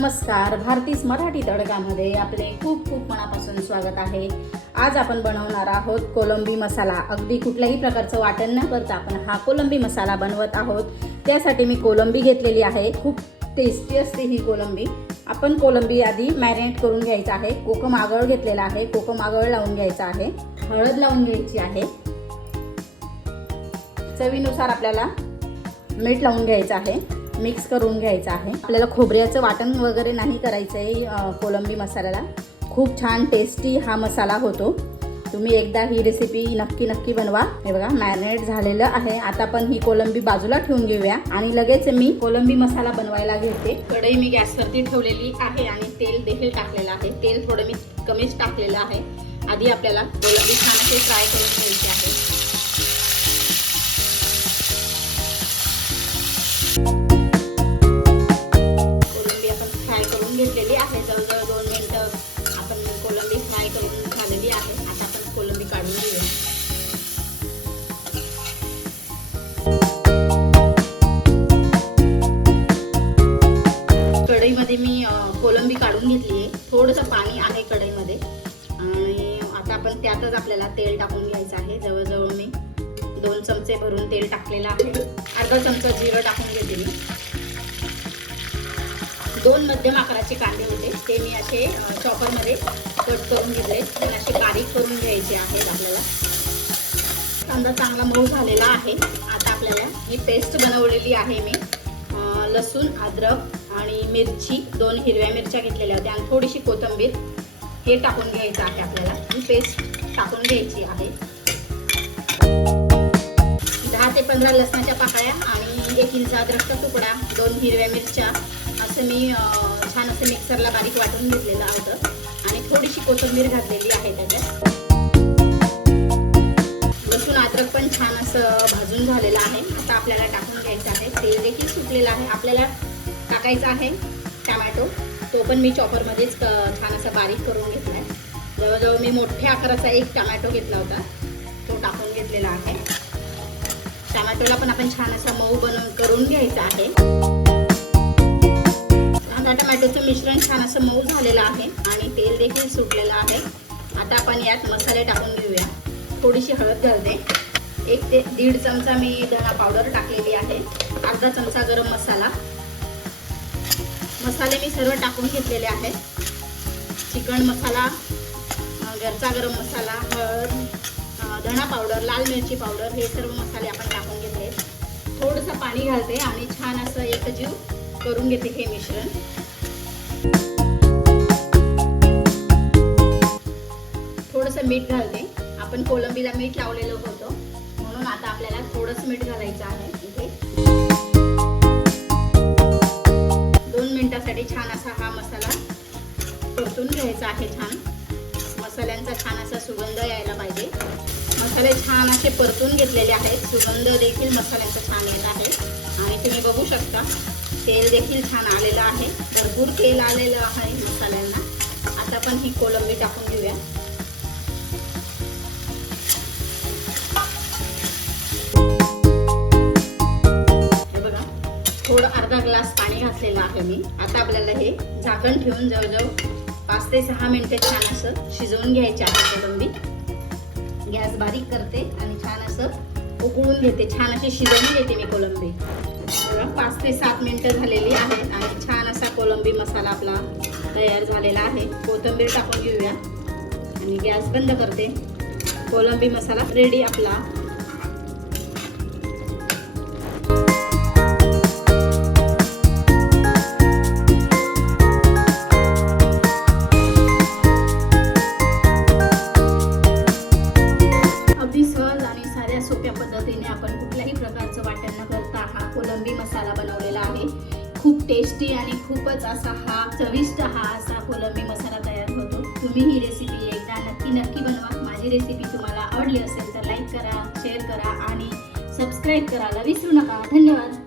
नमस्कार, भारतीस मराठी तडकामध्ये आपले खूप खूप मनापासून स्वागत आहे। आज आपण बनवणार आहोत कोलंबी मसाला। अगदी कुठल्याही प्रकारचं वाटण न करता आपण हा कोलंबी मसाला बनवत आहोत। त्यासाठी मी कोलंबी घेतलेली आहे। खूप टेस्टी असते ही कोलंबी। आपण कोलंबी आधी मॅरिनेट करून घ्यायचं आहे। कोकम आगळ घेतलेला आहे, कोकम आगळ लावून घ्यायचा आहे, हळद लावून घ्यायची आहे, चवीनुसार आपल्याला मीठ लावून घ्यायचं आहे, मिक्स करून घ्यायचं आहे। आपल्याला खोबऱ्याचं वाटण वगैरे नाही करायचं आहे कोलंबी मसाल्याला। खूप छान टेस्टी हा मसाला होतो। तुम्ही एकदा ही रेसिपी नक्की बनवा। हे बघा मॅरिनेट झालेलं आहे। आता आपण ही कोलंबी बाजूला ठेवून घेऊया आणि लगेच मी कोलंबी मसाला बनवायला घेते। कढई मी गॅसवरती ठेवलेली आहे आणि तेल देखील टाकलेलं आहे। तेल थोडं मी कमीच टाकलेलं आहे। आधी आपल्याला कोलंबी छान असे फ्राय करून घ्यायची आहे। घेतलेली आहे जवळजवळ 2 मिनिटं आपण कोलंबी फ्राय करून झालेली आहे। आता आपण कोलंबी काढून घेऊया। कढईमध्ये मी कोलंबी काढून घेतली आहे। थोडंसं पाणी आहे कढईमध्ये आणि आता आपण त्यातच आपल्याला तेल टाकून घ्यायचं आहे। जवळजवळ मी 2 चमचे भरून तेल टाकलेलं आहे। अर्धा चमचा जिरं टाकून घेते मी। 2 मध्यम आकाराचे कांदे होते ते मी असे चॉपरमध्ये कट करून घेतले। ते असे बारीक करून घ्यायचे आहेत आपल्याला। कांदा चांगला मऊ झालेला आहे। आता आपल्याला ही पेस्ट बनवलेली आहे मी लसूण, अद्रक आणि मिरची, 2 हिरव्या मिरच्या घेतलेल्या होत्या आणि थोडीशी कोथिंबीर हे टाकून घ्यायचं आहे आपल्याला। ही पेस्ट टाकून घ्यायची आहे। 10 ते 15 लसणाच्या पाकळ्या आणि 1 इंच अद्रकचा तुकडा, 2 हिरव्या मिरच्या असं मी छान असं मिक्सरला बारीक वाटून घेतलेलं होतं आणि थोडीशी कोथिंबीर घातलेली आहे त्याच्यात। लसूण अद्रक पण छान असं भाजून झालेलं आहे। आता आपल्याला टाकून घ्यायचं आहे। तेल देखील सुटलेलं आहे। आपल्याला टाकायचा आहे टोमॅटो, तो पण मी चॉपरमध्येच छान असा बारीक करून घेतला आहे। जवळजवळ मी मोठ्या आकाराचा 1 टोमॅटो घेतला होता, तो टाकून घेतलेला आहे। टोमॅटोला पण आपण छान असा मऊ करून घ्यायचा आहे। टोमॅटोचं मिश्रण छान असं मऊ झालेलं आहे आणि तेल देखील सुटलेलं आहे। आता आपण यात मसाले टाकून घेऊया। थोडीशी हळद घालते, 1 ते 1.5 चमचा मी धना पावडर टाकलेली आहे, अर्धा चमचा गरम मसाला। मसाले मी सर्व टाकून घेतलेले आहेत। चिकन मसाला, घरचा गरम मसाला, हळद, धना पावडर, लाल मिरची पावडर हे सर्व मसाले आपण टाकून घेतले। थोडंसं पाणी घालते आणि छान असं एकजीव करून घेते हे मिश्रण। थोडंसं मीठ घालते। आपण कोलंबीला मीठ लावलेलं होतं म्हणून आता आपल्याला थोडंसं मीठ घालायचं आहे इथे। 2 मिनिटांसाठी छान असा हा मसाला परतून घ्यायचा आहे। छान मसाल्यांचा छान असा सुगंध यायला पाहिजे। मसाले छान असे परतून घेतलेले आहेत। सुगंध देखील मसाल्यांचा छान येत आहे आणि तुम्ही बघू शकता तेल देखील छान आलेलं आहे। भरपूर तेल आलेलं आहे मसाल्यांना। आता आपण ही कोलंबी टाकून घेऊया। हे बघा थोडं अर्धा ग्लास पाणी घातलेलं आहे मी। आता आपल्याला हे झाकण ठेवून जवळजवळ 5 ते 6 मिनिटे छान असं शिजवून घ्यायची आहे कोलंबी। गॅस बारीक करते आणि छान असं उकळून घेते। छान अशी शिजवून घेते मी कोलंबी। 5 ते 7 मिनिटं झालेली आहेत आणि छान असा कोलंबी मसाला आपला तयार झालेला आहे। कोथिंबीर टाकून घेऊया आणि गॅस बंद करते। कोलंबी मसाला रेडी आपला। अगदी सहज आणि साध्या सोप्या पद्धतीने आपण कुठल्याही प्रकारचं वाटण न करता हा कोलंबी मसाला बनवलेला आहे। खूप टेस्टी आणि खूपच असा हा चविष्ट हा असा कोलंबी मसाला तयार होतो। तुम्ही ही रेसिपी एकदा नक्की बनवा। माझी रेसिपी तुम्हाला आवडली असेल तर लाईक करा, शेअर करा आणि सबस्क्राईब करायला विसरू नका। धन्यवाद।